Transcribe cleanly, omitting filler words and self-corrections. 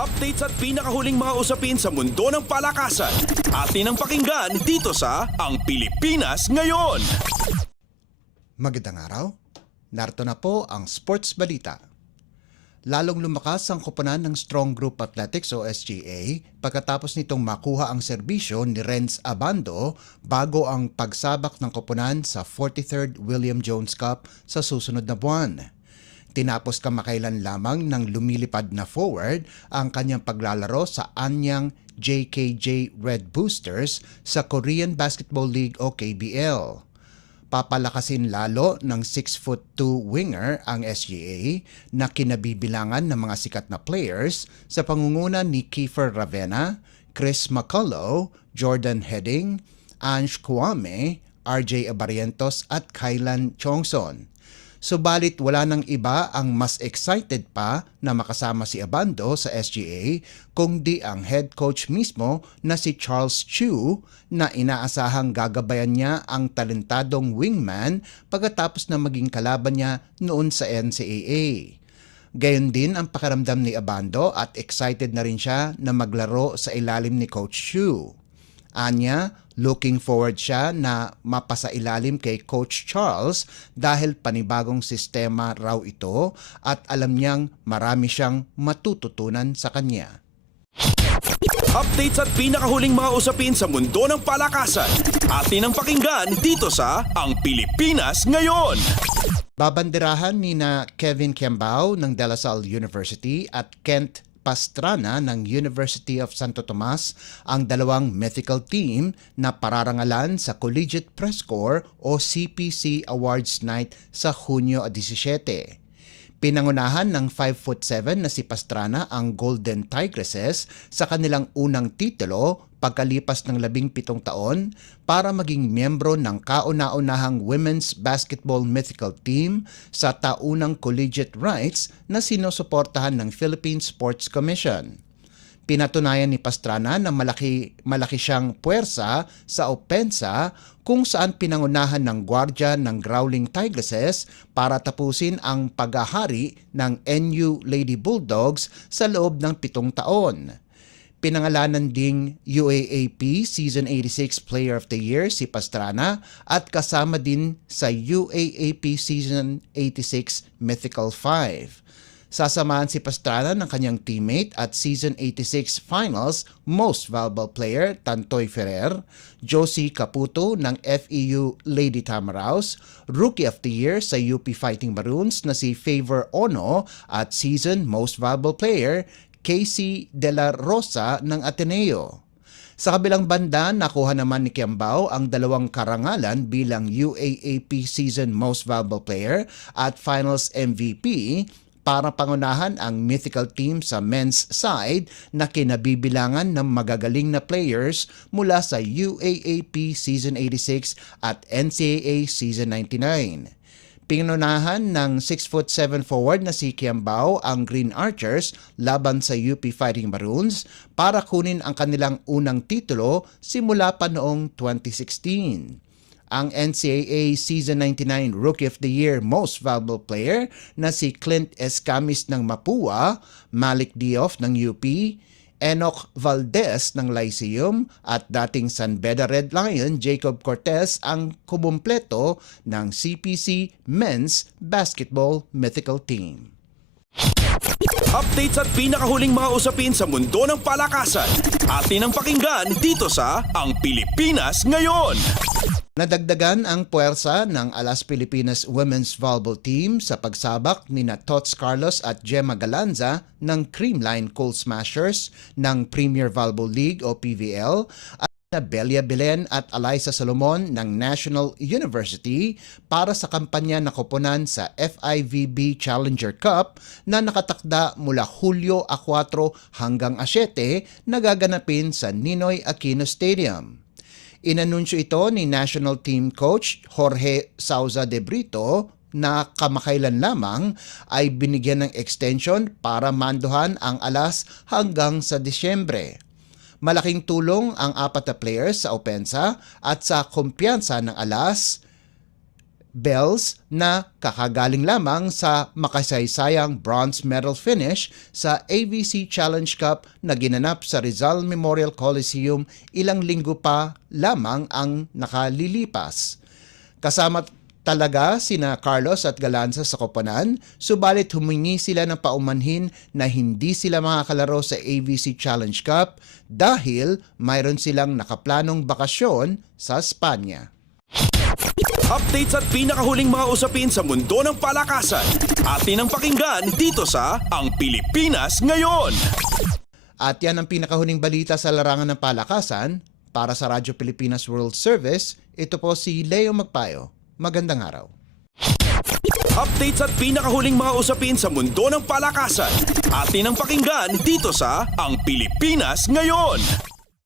Updates at pinakahuling mga usapin sa mundo ng palakasan. Atin ang pakinggan dito sa Ang Pilipinas Ngayon. Magandang araw. Narito na po ang Sports Balita. Lalong lumakas ang koponan ng Strong Group Athletics o SGA pagkatapos nitong makuha ang serbisyo ni Renz Abando bago ang pagsabak ng koponan sa 43rd William Jones Cup sa susunod na buwan. Tinapos kamakailan lamang ng lumilipad na forward ang kanyang paglalaro sa anyang JKJ Red Boosters sa Korean Basketball League o KBL. Papalakasin lalo ng 6'2" winger ang SGA na kinabibilangan ng mga sikat na players sa pangunguna ni Kiefer Ravena, Chris McCullough, Jordan Heading, Ange Kwame, RJ Abarientos at Kylan Chongson. Subalit wala nang iba ang mas excited pa na makasama si Abando sa SGA kundi ang head coach mismo na si Charles Chu na inaasahang gagabayan niya ang talentadong wingman pagkatapos na maging kalaban niya noon sa NCAA. Gayon din ang pakiramdam ni Abando at excited na rin siya na maglaro sa ilalim ni Coach Chu. Anya, looking forward siya na mapasailalim kay Coach Charles dahil panibagong sistema raw ito at alam niyang marami siyang matututunan sa kanya. Updates at pinakahuling mga usapin sa mundo ng palakasan. Atin ang pakinggan dito sa Ang Pilipinas Ngayon. Babanderahan ni na Kevin Kiambao ng De La Salle University at Kent Pastrana ng University of Santo Tomas ang dalawang mythical team na pararangalan sa Collegiate Press Corps o CPC Awards Night sa Hunyo 17. Pinangunahan ng 5'7" na si Pastrana ang Golden Tigresses sa kanilang unang titulo pagkalipas ng 17 taon para maging miyembro ng kauna-unahang women's basketball mythical team sa taunang collegiate rights na sinusuportahan ng Philippine Sports Commission. Pinatunayan ni Pastrana na malaki siyang puwersa sa opensa kung saan pinangunahan ng gwardya ng Growling Tigresses para tapusin ang paghahari ng NU Lady Bulldogs sa loob ng 7 taon. Pinangalanan ding UAAP Season 86 Player of the Year si Pastrana at kasama din sa UAAP Season 86 Mythical 5. Sasamahan si Pastrana ng kanyang teammate at Season 86 Finals Most Valuable Player Tantoy Ferrer, Josie Caputo ng FEU Lady Tamaraos, Rookie of the Year sa UP Fighting Maroons na si Favor Ono at Season Most Valuable Player Casey De La Rosa ng Ateneo. Sa kabilang banda, nakuha naman ni Kiambao ang dalawang karangalan bilang UAAP Season Most Valuable Player at Finals MVP para pangunahan ang mythical team sa men's side na kinabibilangan ng magagaling na players mula sa UAAP Season 86 at NCAA Season 99. Pinunahan ng 6'7" forward na si Kiambao ang Green Archers laban sa UP Fighting Maroons para kunin ang kanilang unang titulo simula pa noong 2016. Ang NCAA Season 99 Rookie of the Year Most Valuable Player na si Clint Escamis ng Mapua, Malik Diouf ng UP, Enoch Valdez ng Lyceum at dating San Beda Red Lion Jacob Cortez ang kumumpleto ng CPC Men's Basketball Mythical Team. Updates at pinakahuling mga usapin sa mundo ng palakasan. Atin ang pakinggan dito sa Ang Pilipinas Ngayon. Nadagdagan ang puwersa ng Alas Pilipinas Women's Volleyball Team sa pagsabak ni na Tots Carlos at Gemma Galanza ng Creamline Coal Smashers ng Premier Volleyball League o PVL at na Belia Belen at Eliza Solomon ng National University para sa kampanya na koponan sa FIVB Challenger Cup na nakatakda mula Hulyo 4 hanggang 7 na gaganapin sa Ninoy Aquino Stadium. Inanunsyo ito ni National Team Coach Jorge Sauza de Brito na kamakailan lamang ay binigyan ng extension para manduhan ang Alas hanggang sa Disyembre. Malaking tulong ang 4 na players sa opensa at sa kumpiyansa ng Alas Bells na kakagaling lamang sa makasaysayang bronze medal finish sa AVC Challenge Cup na ginanap sa Rizal Memorial Coliseum ilang linggo pa lamang ang nakalilipas. Kasama talaga sina Carlos at Galanza sa koponan, subalit humingi sila ng paumanhin na hindi sila makakalaro sa AVC Challenge Cup dahil mayroon silang nakaplanong bakasyon sa Espanya. Updates at pinakahuling mga usapin sa mundo ng palakasan. Atin ang pakinggan dito sa Ang Pilipinas Ngayon. At yan ang pinakahuling balita sa larangan ng palakasan. Para sa Radyo Pilipinas World Service, ito po si Leo Magpayo. Magandang araw. Updates at pinakahuling mga usapin sa mundo ng palakasan. Atin ang pakinggan dito sa Ang Pilipinas Ngayon.